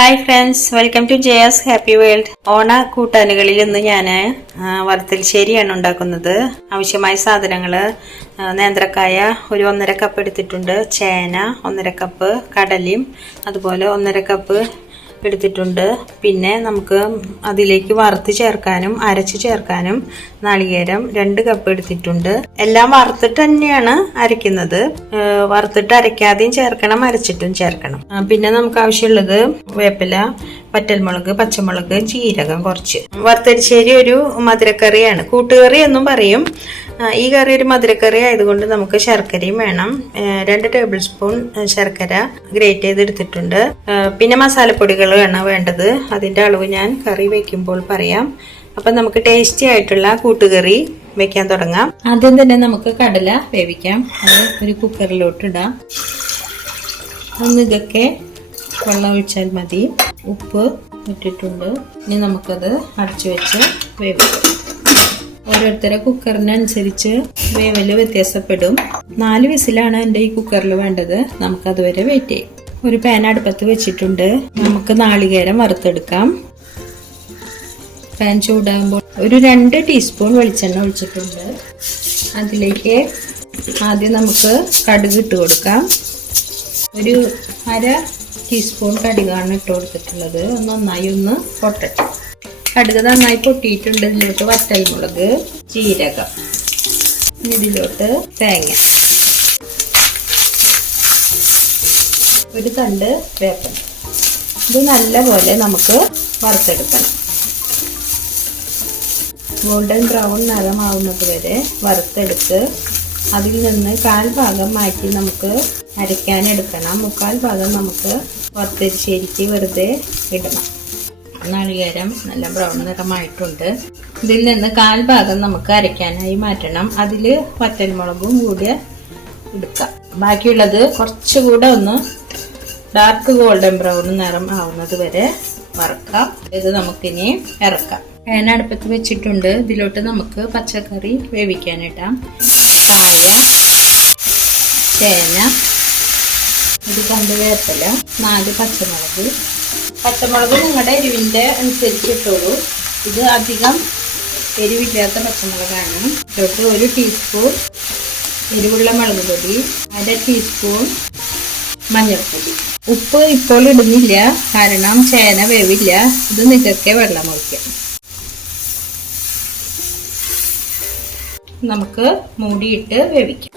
Hi friends welcome to Jaya's happy world ഓണ കൂട്ടാനുകളിൽ ഇന്ന് ഞാൻ വറുത്തൽശ്ശേരിയാണ് ഉണ്ടാക്കുന്നത്. ആവശ്യമായ സാധനങ്ങൾ നേന്ത്രക്കായ ഒരു ഒന്നര കപ്പ് എടുത്തിട്ടുണ്ട്. ചേന ഒന്നര കപ്പ് കടലയും അതുപോലെ ഒന്നര കപ്പ് എടുത്തിട്ടുണ്ട് പിന്നെ നമുക്ക് അതിലേക്ക് വറുത്ത് ചേർക്കാനും അരച്ച് ചേർക്കാനും നാളികേരം രണ്ട് കപ്പ് എടുത്തിട്ടുണ്ട്. എല്ലാം വറുത്തിട്ട് തന്നെയാണ് അരയ്ക്കുന്നത്. വറുത്തിട്ട് അരയ്ക്കാതെയും ചേർക്കണം അരച്ചിട്ടും ചേർക്കണം. പിന്നെ നമുക്ക് ആവശ്യമുള്ളത് വേപ്പില പറ്റൽമുളക് പച്ചമുളക് ജീരകം കുറച്ച്. വറുത്തരിശ്ശേരി ഒരു മധുരക്കറിയാണ്. കൂട്ടുകറി എന്നും പറയും. ഈ കറി ഒരു മധുരക്കറി ആയതുകൊണ്ട് നമുക്ക് ശർക്കരയും വേണം. രണ്ട് ടേബിൾ സ്പൂൺ ശർക്കര ഗ്രേറ്റ് ചെയ്തെടുത്തിട്ടുണ്ട്. പിന്നെ മസാലപ്പൊടികളാണ് വേണ്ടത്. അതിന്റെ അളവ് ഞാൻ കറി വെക്കുമ്പോൾ പറയാം. അപ്പം നമുക്ക് ടേസ്റ്റി ആയിട്ടുള്ള കൂട്ടുകറി വെക്കാൻ തുടങ്ങാം. ആദ്യം തന്നെ നമുക്ക് കടല വേവിക്കാം. അത് ഒരു കുക്കറിലോട്ട് ഇടാം. ഒന്ന് ഇതൊക്കെ വെള്ളം ഒഴിച്ചാൽ മതി. ഉപ്പ് ഇട്ടിട്ടുണ്ട്. ഇനി നമുക്കത് അടച്ചു വെച്ച് വേവിക്കാം. ഓരോരുത്തരെ കുക്കറിനനുസരിച്ച് വേവൽ വ്യത്യാസപ്പെടും. നാല് വിസിലാണ് എന്റെ ഈ കുക്കറിൽ വേണ്ടത്. നമുക്ക് അതുവരെ വെയിറ്റ് ചെയ്യും. ഒരു പാൻ അടുപ്പത്ത് വെച്ചിട്ടുണ്ട്. നമുക്ക് നാളികേരം വറുത്തെടുക്കാം. പാൻ ചൂടാകുമ്പോൾ ഒരു രണ്ട് ടീസ്പൂൺ വെളിച്ചെണ്ണ ഒഴിച്ചിട്ടുണ്ട്. അതിലേക്ക് ആദ്യം നമുക്ക് കടുക് ഇട്ട് കൊടുക്കാം. ഒരു അര ടീസ്പൂൺ കടുകാണ് ഇട്ട് കൊടുത്തിട്ടുള്ളത്. നന്നായി ഒന്ന് പൊട്ടട്ടെ. കടുക് നന്നായി പൊട്ടിയിട്ടുണ്ട്. ഇതിലോട്ട് വറ്റൽമുളക് ജീരകം ഇതിലോട്ട് തേങ്ങ. ഒരു തണ്ട് വേപ്പൻ ഇത് നല്ലപോലെ നമുക്ക് വറുത്തെടുക്കണം ഗോൾഡൻ ബ്രൗൺ നിറമാവുന്നത് വരെ വറുത്തെടുത്ത് അതിൽ നിന്ന് കാൽ ഭാഗം മാറ്റി നമുക്ക് അരയ്ക്കാനെടുക്കണം മുക്കാൽ ഭാഗം നമുക്ക് വറുത്തരിശ്ശേരിക്ക് വെറുതെ ഇടണം. നാളികേരം നല്ല ബ്രൗൺ നിറമായിട്ടുണ്ട്. ഇതിൽ നിന്ന് കാൽ ഭാഗം നമുക്ക് അരയ്ക്കാനായി മാറ്റണം. അതിൽ വറ്റൽമുളകും കൂടി എടുക്കാം. ബാക്കിയുള്ളത് കുറച്ചുകൂടെ ഒന്ന് ഡാർക്ക് ഗോൾഡൻ ബ്രൗൺ നിറം ആവുന്നത് വരെ വറക്കാം. ഇത് നമുക്കിനി ഇറക്കാം. പാൻ അടുപ്പത്ത് വെച്ചിട്ടുണ്ട്. ഇതിലോട്ട് നമുക്ക് പച്ചക്കറി വേവിക്കാനിടാം. കായ ചേന ഒരു കണ്ട് വേപ്പില നാല് പച്ചമുളക് പച്ചമുളക് നിങ്ങളുടെ എരിവിന്റെ അനുസരിച്ച് ഇട്ടോളൂ. ഇത് അധികം എരിവില്ലാത്ത പച്ചമുളകാണ്. ഇതിലോട്ട് ഒരു ടീസ്പൂൺ എരിവുള്ള മുളക് പൊടി അര ടീസ്പൂൺ മഞ്ഞൾപ്പൊടി. ഉപ്പ് ഇപ്പോൾ ഇടുന്നില്ല കാരണം ചേന വേവില്ല. ഇത് നികക്കെ വെള്ളം ഒഴിക്കാം. നമുക്ക് മൂടിയിട്ട് വേവിക്കാം.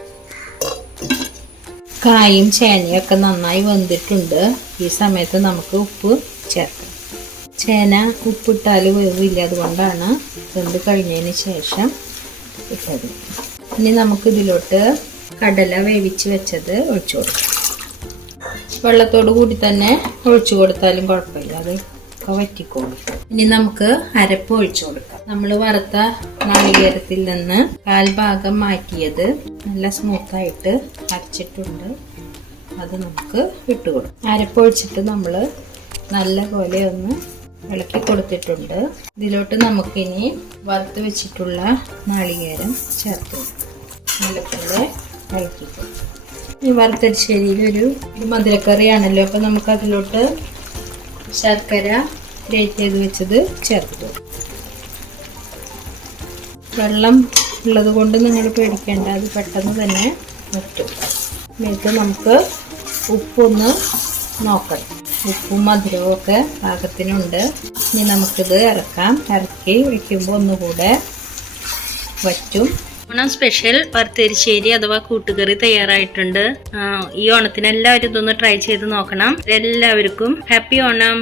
കായും ചേനയും ഒക്കെ നന്നായി വെന്തിട്ടുണ്ട്. ഈ സമയത്ത് നമുക്ക് ഉപ്പ് ചേർക്കാം. ചേന ഉപ്പിട്ടാൽ വേവില്ല അതുകൊണ്ടാണ് വെന്ത് കഴിഞ്ഞതിന് ശേഷം ഇട്ടത്. ഇനി നമുക്ക് ഇതിലോട്ട് കടല വേവിച്ച് വെച്ചത് ഒഴിച്ചു കൊടുക്കാം. വെള്ളത്തോട് കൂടി തന്നെ ഒഴിച്ചു കൊടുത്താലും കുഴപ്പമില്ല അത് ഒക്കെ വറ്റിക്കോളും. ഇനി നമുക്ക് അരപ്പ് ഒഴിച്ചു കൊടുക്കാം. നമ്മൾ വറുത്ത നാളികേരത്തിൽ നിന്ന് കാൽ ഭാഗം മാറ്റിയത് നല്ല സ്മൂത്തായിട്ട് അരച്ചിട്ടുണ്ട്. അത് നമുക്ക് ഇട്ട് കൊടുക്കും. അരപ്പൊഴിച്ചിട്ട് നമ്മൾ നല്ല പോലെ ഒന്ന് ഇളക്കി കൊടുത്തിട്ടുണ്ട്. ഇതിലോട്ട് നമുക്കിനി വറുത്ത് വെച്ചിട്ടുള്ള നാളികേരം ചേർത്ത് നല്ലപോലെ ഇളക്കി ഈ വറുത്തരിശ്ശേരിയിൽ ഒരു മധുരക്കറിയാണല്ലോ അപ്പം നമുക്ക് അതിലോട്ട് ശർക്കര ഗ്രേറ്റ് ചെയ്ത് വെച്ചത് ചേർത്ത് വെള്ളം ഉള്ളത് കൊണ്ട് നിങ്ങൾ പേടിക്കേണ്ട അത് പെട്ടെന്ന് തന്നെ വറ്റും എന്നിട്ട് നമുക്ക് ഉപ്പൊന്ന് നോക്കണം. ഉപ്പും മധുരവും ഒക്കെ പാകത്തിനുണ്ട്. ഇനി നമുക്കിത് ഇറക്കാം. ഇറക്കി വയ്ക്കുമ്പോൾ ഒന്നുകൂടെ വറ്റും. ഓണം സ്പെഷ്യൽ വറുത്തരിശ്ശേരി അഥവാ കൂട്ടുകറി തയ്യാറായിട്ടുണ്ട്. ഈ ഓണത്തിന് എല്ലാവരും ഇതൊന്ന് ട്രൈ ചെയ്ത് നോക്കണം. എല്ലാവർക്കും ഹാപ്പി ഓണം.